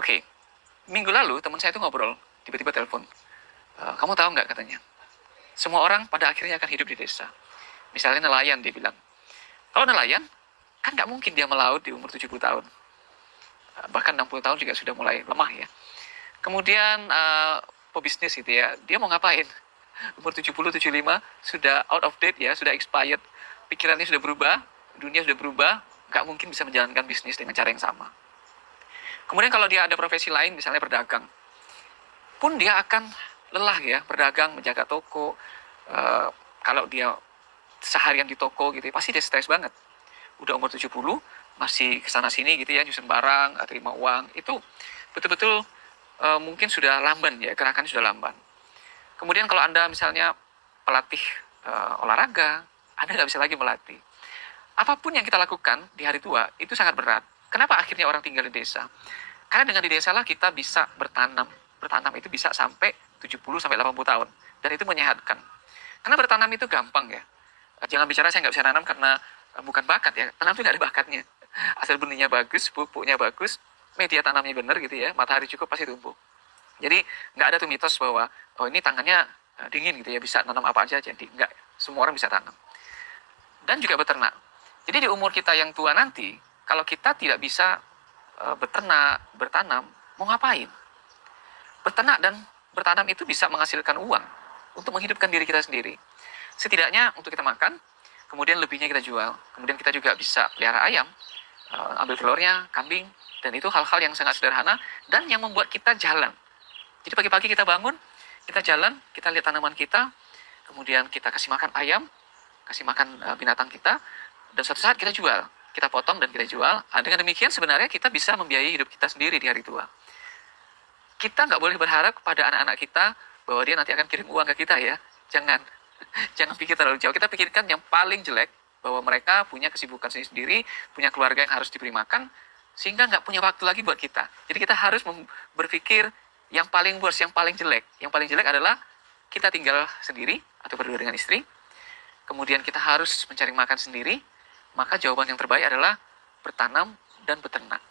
Oke, minggu lalu teman saya itu ngobrol, tiba-tiba telepon. Kamu tahu nggak katanya, semua orang pada akhirnya akan hidup di desa. Misalnya nelayan, dia bilang. Kalau nelayan, kan nggak mungkin dia melaut di umur 70 tahun. Bahkan 60 tahun juga sudah mulai lemah ya. Kemudian pebisnis gitu ya, dia mau ngapain? Umur 70, 75, sudah out of date ya, sudah expired. Pikirannya sudah berubah, dunia sudah berubah, nggak mungkin bisa menjalankan bisnis dengan cara yang sama. Kemudian kalau dia ada profesi lain, misalnya berdagang, pun dia akan lelah ya, berdagang, menjaga toko. Kalau dia seharian di toko gitu ya, pasti dia stres banget. Udah umur 70, masih kesana sini gitu ya, nyusun barang, terima uang, itu betul-betul mungkin sudah lamban ya, gerakan sudah lamban. Kemudian kalau Anda misalnya pelatih olahraga, Anda nggak bisa lagi melatih. Apapun yang kita lakukan di hari tua, itu sangat berat. Kenapa akhirnya orang tinggal di desa? Karena dengan di desa lah kita bisa bertanam. Bertanam itu bisa sampai 70-80 tahun. Dan itu menyehatkan. Karena bertanam itu gampang ya. Jangan bicara saya nggak bisa nanam karena bukan bakat ya. Tanam itu nggak ada bakatnya. Asal benihnya bagus, pupuknya bagus, media tanamnya benar gitu ya, matahari cukup pasti tumbuh. Jadi nggak ada tuh mitos bahwa oh ini tangannya dingin gitu ya, bisa nanam apa aja. Jadi nggak, semua orang bisa tanam. Dan juga beternak. Jadi di umur kita yang tua nanti, kalau kita tidak bisa beternak, bertanam, mau ngapain? Beternak dan bertanam itu bisa menghasilkan uang untuk menghidupkan diri kita sendiri. Setidaknya untuk kita makan, kemudian lebihnya kita jual. Kemudian kita juga bisa pelihara ayam, ambil telurnya, kambing, dan itu hal-hal yang sangat sederhana dan yang membuat kita jalan. Jadi pagi-pagi kita bangun, kita jalan, kita lihat tanaman kita, kemudian kita kasih makan ayam, kasih makan binatang kita, dan suatu saat kita jual. Kita potong dan kita jual. Dengan demikian sebenarnya kita bisa membiayai hidup kita sendiri di hari tua. Kita nggak boleh berharap kepada anak-anak kita bahwa dia nanti akan kirim uang ke kita ya. Jangan. Jangan pikir terlalu jauh. Kita pikirkan yang paling jelek, bahwa mereka punya kesibukan sendiri, punya keluarga yang harus diberi makan, sehingga nggak punya waktu lagi buat kita. Jadi kita harus berpikir yang paling worst, yang paling jelek. Yang paling jelek adalah kita tinggal sendiri atau berdua dengan istri, kemudian kita harus mencari makan sendiri, maka jawaban yang terbaik adalah bertanam dan beternak.